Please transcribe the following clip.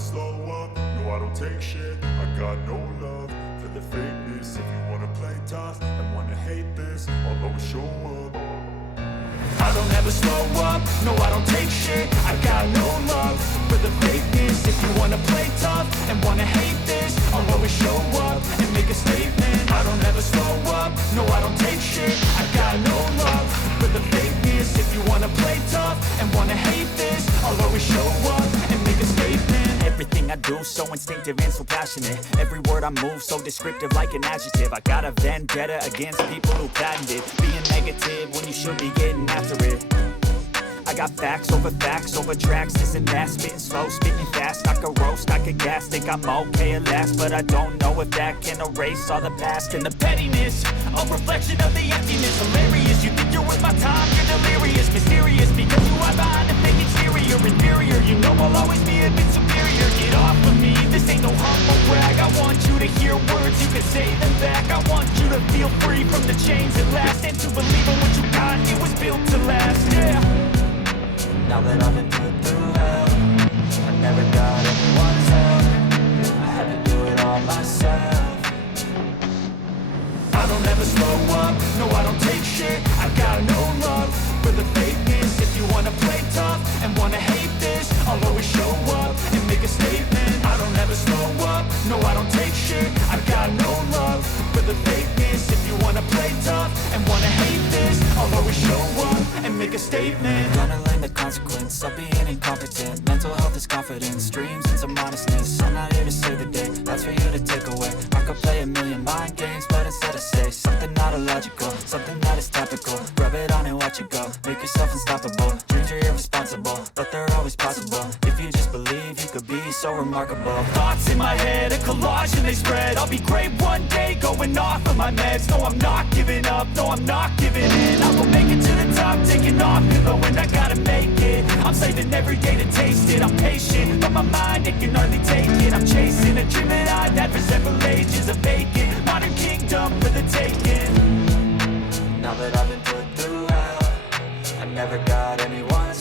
slow up, no I don't take shit. I got no love for the fakeness. If you wanna play tough and wanna hate this, I'll always show up. I don't ever slow up, no I don't take shit. I got no love for the fakeness. If you wanna play tough and wanna hate this, I'll always show up and make a statement. I don't ever slow up, no I don't take shit. I got no love for the fakeness. If you wanna play tough and wanna hate this, I'll always show up and make a statement. Everything I do so instinctive and so passionate. Every word I move so descriptive like an adjective. I got a vendetta against people who patented being negative when you should be getting after it. I got facts over tracks, this and that. Spitting slow, spitting fast, I could roast, I could gas. Think I'm okay at last, but I don't know if that can erase all the past. And the pettiness, a reflection of the emptiness. Hilarious, you think you're worth my time, you're delirious. Mysterious, because you are behind a fake exterior. Inferior, you know I'll always be a bit superior. Get off of me, this ain't no humble brag. I want you to hear words, you can say them back. I want you to feel free from the chains at last, and to believe in what you got, it was built to last, yeah. Now that I've been put through hell, I never got anyone's help. I had to do it all myself. I don't ever slow up, no I don't take shit. I got no love for the fakeness. If you wanna play tough and wanna hate this, I'll always show up and make a statement. I don't ever slow up, no I don't take shit. I got no love for the fakeness. If you wanna play tough and wanna hate this, I'll always show up and make a statement. Gonna learn the consequence of being incompetent. Mental health is confidence, dreams and some modestness. I'm not here to save the day, that's for you to take away. I could play a million mind games, but instead I say something not illogical, something that is topical. Rub it on and watch it go, make yourself unstoppable. Dreams are irresponsible, but they're always possible. If you just believe, you could be so remarkable. Thoughts in my head, a collage and they spread. I'll be great one day, going off of my meds. No, I'm not giving up, no, I'm not giving in. I will make it to the top, taking off in the wind. I gotta make it, I'm saving every day to taste it. I'm patient, but my mind, it can hardly take it. I'm chasing a dream that I've had for several ages. A vacant, modern kingdom for the taking. Now that I've been put through hell, I never got anyone's